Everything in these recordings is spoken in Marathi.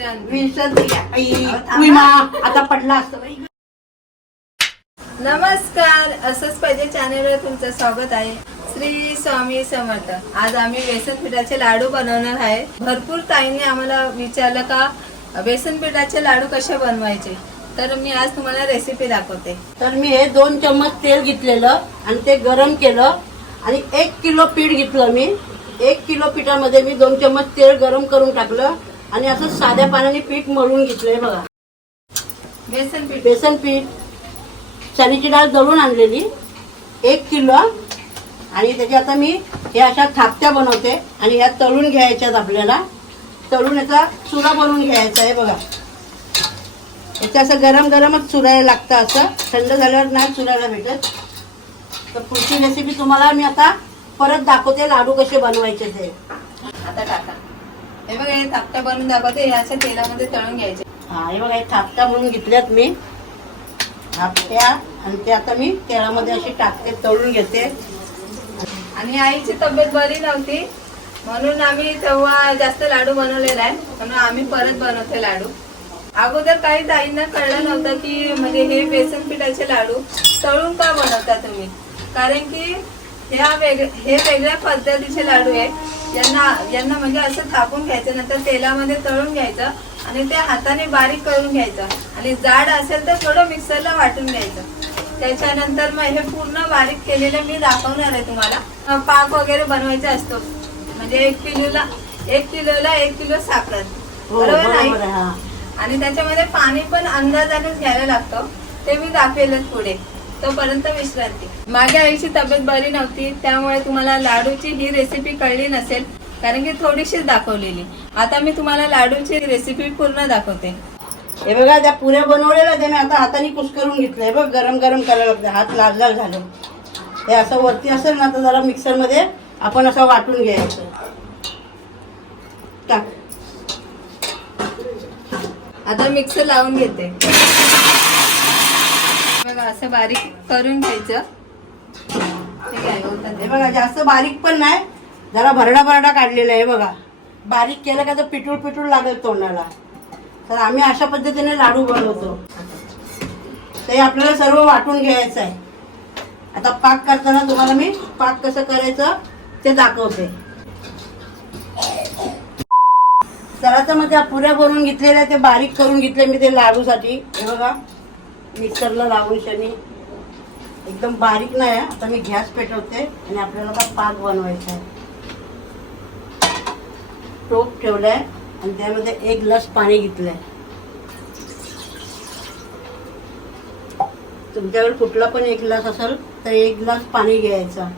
आई, आता पडला असतो. नमस्कार. असंच पाहिजे चॅनेलवर तुमचं स्वागत आहे. श्री स्वामी समर्थ. आज आम्ही बेसन पिठाचे लाडू बनवणार आहे. भरपूर ताईंनी आम्हाला विचारलं का बेसन पिठाचे लाडू कसे बनवायचे? तर मी आज तुम्हाला रेसिपी दाखवते. तर मी हे दोन चम्मच तेल घेतलेलं आणि ते गरम केलं आणि एक किलो पीठ घेतलं मी. एक किलो पिठामध्ये मी दोन चम्मच तेल गरम करून टाकलं. आणि असं साध्या पाण्याने पीठ मळून घेतलंय बघा. बेसन पीठ. बेसन पीठ. चण्याची डाळ दळून आणलेली. एक किलो. आणि त्याची आता मी हे अशा थापत्या बनवते. आणि ह्या तळून घ्यायच्यात आपल्याला. तळून याचा चुरा बनवून घ्यायचा आहे बघा. याचं असं गरम गरमच चुरायला लागतं असं. थंड झाल्यावर नाही चुरायला भेटत. तर पुढची रेसिपी तुम्हाला मी आता परत दाखवते लाडू कसे बनवायचे ते. आता टाका. हे बघा हे तापट्या बनवून दाखवते. हे अशा तेलामध्ये तळून घ्यायचे. हा हे बघा हे थापत्या म्हणून घेतल्यात मी. थापत्या आणि ते आता मी तेलामध्ये अशी टाकते तळून घेते. आणि आईची तब्येत बरी नव्हती. म्हणून आम्ही तेव्हा जास्त लाडू बनवलेला आहे. म्हणून आम्ही परत बनवते लाडू. अगोदर काही ताईंना कळलं नव्हतं की म्हणजे हे बेसन पिठाचे लाडू तळून का बनवता तुम्ही? कारण की ह्या वेग हे वेगळ्या पद्धतीचे लाडू आहे यांना यांना म्हणजे असं थापून घ्यायचं नंतर तेलामध्ये तळून घ्यायचं आणि ते हाताने बारीक करून घ्यायचं. आणि जाड असेल तर थोडं मिक्सरला वाटून घ्यायचं. त्याच्यानंतर मग हे पूर्ण बारीक केलेलं मी दाखवणार आहे तुम्हाला. पाक वगैरे बनवायचा असतो. म्हणजे एक किलोला एक किलोला एक किलो साखर. हो बरोबर नाही? आणि त्याच्यामध्ये पाणी पण अंदाजानेच घ्यायला लागतं. ते मी दाखवेलच पुढे. तोपर्यंत विश्रांती. माझ्या आईची तब्येत बरी नव्हती त्यामुळे तुम्हाला लाडूची ही रेसिपी कळली नसेल कारण की थोडीशीच दाखवलेली. आता मी तुम्हाला लाडूची रेसिपी पूर्ण दाखवते. हे बघा त्या पुऱ्या बनवलेल्या त्या मी आता हाताने कुस्करून घेतलंय. बघ गरम गरम करायला लागतं हात लाल लाल झाले. हे असं वरती असेल ना तर जरा मिक्सरमध्ये आपण असं वाटून घ्यायचं. टाक. आता मिक्सर लावून घेते. असं बारीक करून घ्यायचं. हे बघा जास्त बारीक पण नाही जरा भरडा भरडा काढलेला आहे बघा. बारीक केलं का तर पिटूळ पिटूळ लागेल तोंडाला. तर आम्ही अशा पद्धतीने लाडू बनवतो. ते आपल्याला सर्व वाटून घ्यायचं आहे. आता पाक करताना तुम्हाला मी पाक कसं करायचं ते दाखवते. तर मग त्या पुऱ्या भरून घेतलेल्या ते बारीक करून घेतले मी ते लाडूसाठी. हे बघा. मिक्सरला लावून शनी. एकदम बारीक नाही आहे. आता मी गॅस पेटवते आणि आपल्याला आता पाक बनवायचा आहे. टोप ठेवलाय आणि त्यामध्ये एक ग्लास पाणी घेतलंय. तुमच्याकडे कुठला पण एक ग्लास असेल तर एक ग्लास पाणी घ्यायचा.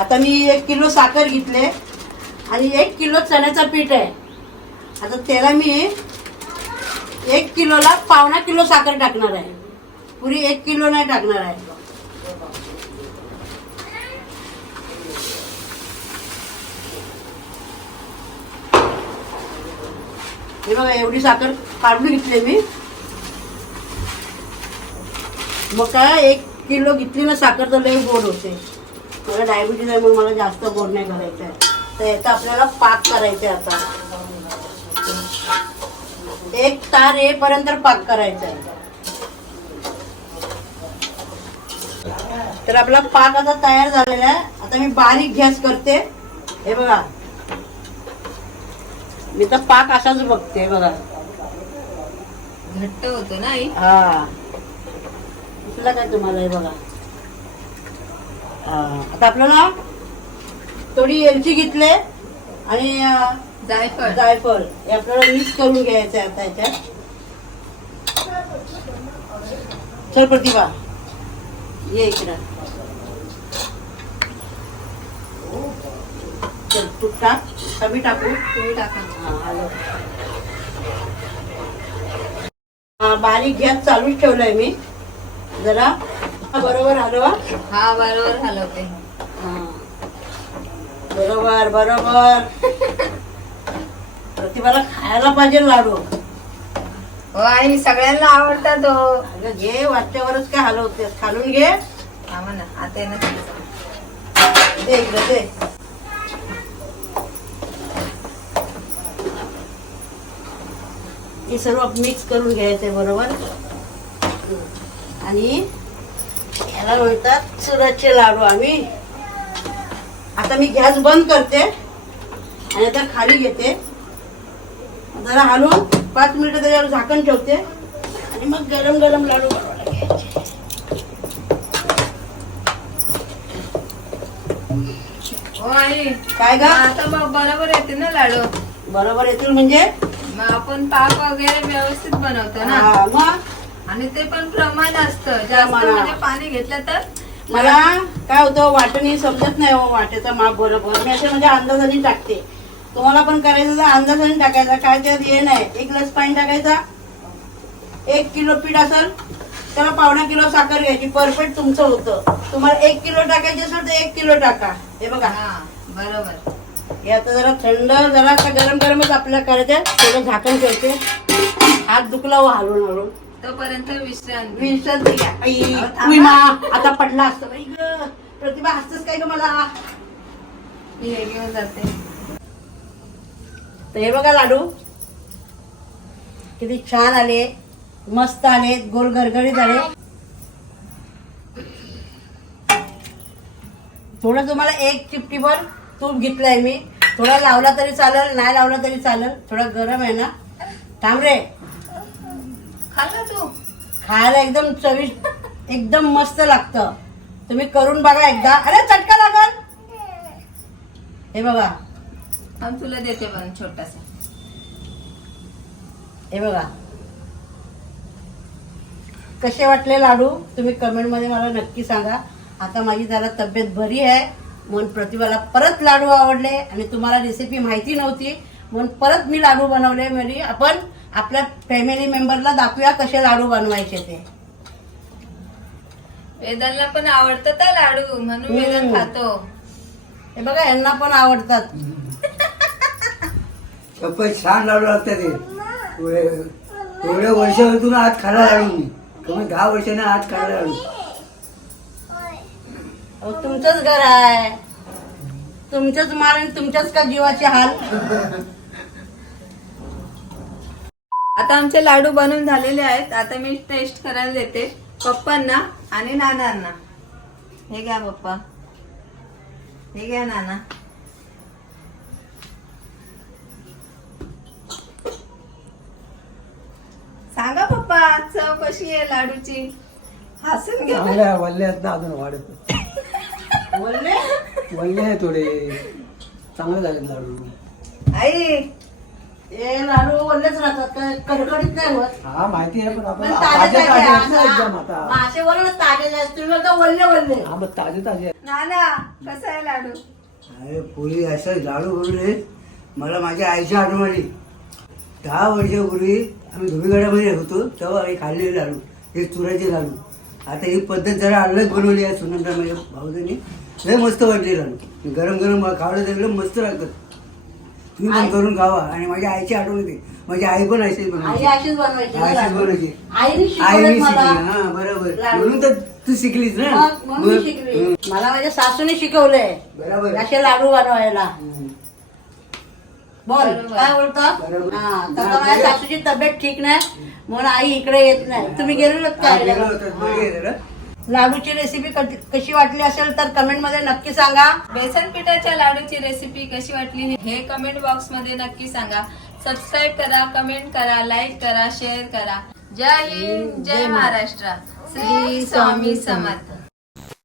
आता मी एक किलो साखर घेतले आणि एक किलो चण्याचं पीठ आहे. आता त्याला मी एक किलोला पावणा किलो साखर टाकणार आहे. पुरी एक किलो नाही टाकणार आहे. हे बघा एवढी साखर काढून घेतली मी. मग काय एक किलो घेतली ना साखर तर लई गोड होते. मला डायबिटीज आहे म्हणून मला जास्त गोड नाही करायचं आहे तर याचा आपल्याला पाक करायचं आहे आता. एक तार येईपर्यंत पाक करायचा. आहे तर आपला पाक आता तयार झालेला आहे. आता मी बारीक गॅस करते. हे बघा. मी तर पाक असाच बघते बघा. घट्ट होतो ना आई? हा. दिसला काय तुम्हाला हे बघा? हा, आता आपल्याला थोडी एलची घेतले आणि जायफळ. जायफळ. हे आपल्याला मिक्स करून घ्यायचं आहे आता याच्यात. चल प्रतिभा ये इकडं. चल तू टाक. तुम्ही टाका. हा, बारीक गॅस चालूच ठेवलाय मी. जरा. बरोबर आलो हा? हा बरोबर हलवते हा. बरोबर बरोबर. प्रतिभाला खायला पाहिजे लाडू. हो आई सगळ्यांना आवडतात हो अगं घे वाटच्यावरच काय हलवते खालून घे. ना आता ना दे इकडे दे. हे सर्व मिक्स करून घ्यायचं बरोबर? आणि याला म्हणतात सुरतचे लाडू आम्ही. आता मी गॅस बंद करते आणि आता खाली घेते. जरा हलवून पाच मिनिटं त्याच्यावर झाकण ठेवते. आणि मग गरम गरम लाडू बनवायला घ्यायचे. हो आई काय गा? आता बरोबर येते ना लाडू. बरोबर येतील म्हणजे? मग आपण पाक वगैरे व्यवस्थित बनवतो ना. हा, मग? आणि ते पण प्रमाण असतं. जास्त प्रमाण. म्हणजे पाणी घेतलं तर? मला काय होतं वाटणी समजत नाही हो वाटेचा माप बरोबर. मी असे म्हणजे अंदाजाने टाकते. तुम्हाला पण करायचं अंदाजाने टाकायचा काय त्यात हे नाही. एक ग्लास पाणी टाकायचा एक किलो पीठ असेल त्याला पावणा किलो साखर घ्यायची परफेक्ट तुमचं होतं. तुम्हाला एक किलो टाकायची असेल तर एक किलो टाका. हे बघा. हा बरोबर. हे आता जरा थंड जरा गरम गरमच आपल्याला करायचं थोडं झाकण ठेवते हात दुखला हो हलवून हलवून तोपर्यंत विश्रांती. विसरते घ्या. आता पडला असतं. बाई ग प्रतिभा हसतेस काय ग मला? हे घेऊन जाते. तर हे बघा लाडू. किती छान आले मस्त आले गोल गरगरीत आले. थोडं तुम्हाला एक चिपटीभर तूप घेतलंय मी. थोडा लावला तरी चालेल नाही लावला तरी चालेल. थोडा गरम आहे ना. थांब रे. खाल्ला तू? खायला एकदम चविष्ट एकदम मस्त लागतं. तुम्ही करून बघा एकदा. अरे चटका लागल. हे बघा. तुला देते पण छोटासा. हे बघा. कसे वाटले लाडू? तुम्ही कमेंटमध्ये मला नक्की सांगा. आता माझी जरा तब्येत बरी आहे. म्हणून प्रतिभाला परत लाडू आवडले आणि तुम्हाला रेसिपी माहिती नव्हती. म्हणून परत मी लाडू बनवले. म्हणजे आपण आपल्या फॅमिली मेंबरला दाखवूया कसे लाडू बनवायचे ते. वेदांना पण आवडतं तर लाडू म्हणून वेदन. खातो. हे बघा यांना पण आवडतात. सपय छान लाडू लागतात ते. एवढे- एवढ्या वर्षातून आज खायला लाडू मी. कमी दहा वर्षाने आज खायला अहो, तुमचंच घर आहे. तुमचंच माल आणि तुमच्याच का जीवाचे हाल? आता आमचे लाडू बनवून झालेले आहेत. आता मी टेस्ट करायला देते. पप्पांना आणि नानांना. हे घ्या पप्पा. हे घ्या नाना सांगा पप्पा चव कशी आहे लाडूची? हसून घ्या चांगल्या आहेत ना अजून वाढत. वल्ले आहे थोडे. चांगले झाले लाडू. आई हे लाडू ओलेच राहतात. काय कडकडीत नाही होत. हा माहिती आहे पण आपण पण ताजे ताजे ताजे ताजे आहेत ना असं- एकदम आता. मासे बोला ना ताजे ताजे तुम्ही बोलता वल्ले वल्ले. हा मग ताजे ताजे आहेत. नाना कसा आहे लाडू? अरे पूर्वी असं लाडू बनवले मला माझ्या आईची आठवण आली. दहा वर्षापूर्वी आम्ही धुबीगडामध्ये होतो तेव्हा हे खाल्लेले लाडू हे चुराचे लाडू. आता ही पद्धत जरा अलग बनवली आहे सुनंदा माझ्या भाऊजांनी. लय मस्त वाटले लाडू. गरम गरम खावलं तर एकदम मस्त लागतात. तुम्ही पण आई- करून खावा आणि माझ्या आईची आठवण येते. माझी आई पण अशीच आई बनवायची अशीच बनवायची ना अशीच लाडू. बनवायची. आईने आईने शिकवलं शिकली. हा बरोबर. लाडू. म्हणून तर तू शिकलीस ना. मग मग मी मग- शिकली. मला माझ्या सासूने शिकवलंय बरोबर. असे लाडू बनवायला. बोल. काय बोलता. हा तर माझ्या. सासूची तब्येत ठीक नाही म्हणून आई इकडे येत नाही. तुम्ही गेलेलो काय. लाडूची रेसिपी कशी वाटली असेल तर कमेंटमध्ये नक्की सांगा. बेसन पिठाच्या लाडूची रेसिपी कशी वाटली हे कमेंट बॉक्समध्ये नक्की सांगा. सबस्क्राईब करा कमेंट करा लाईक करा शेअर करा. जय हिंद जय महाराष्ट्र. श्री स्वामी समर्थ.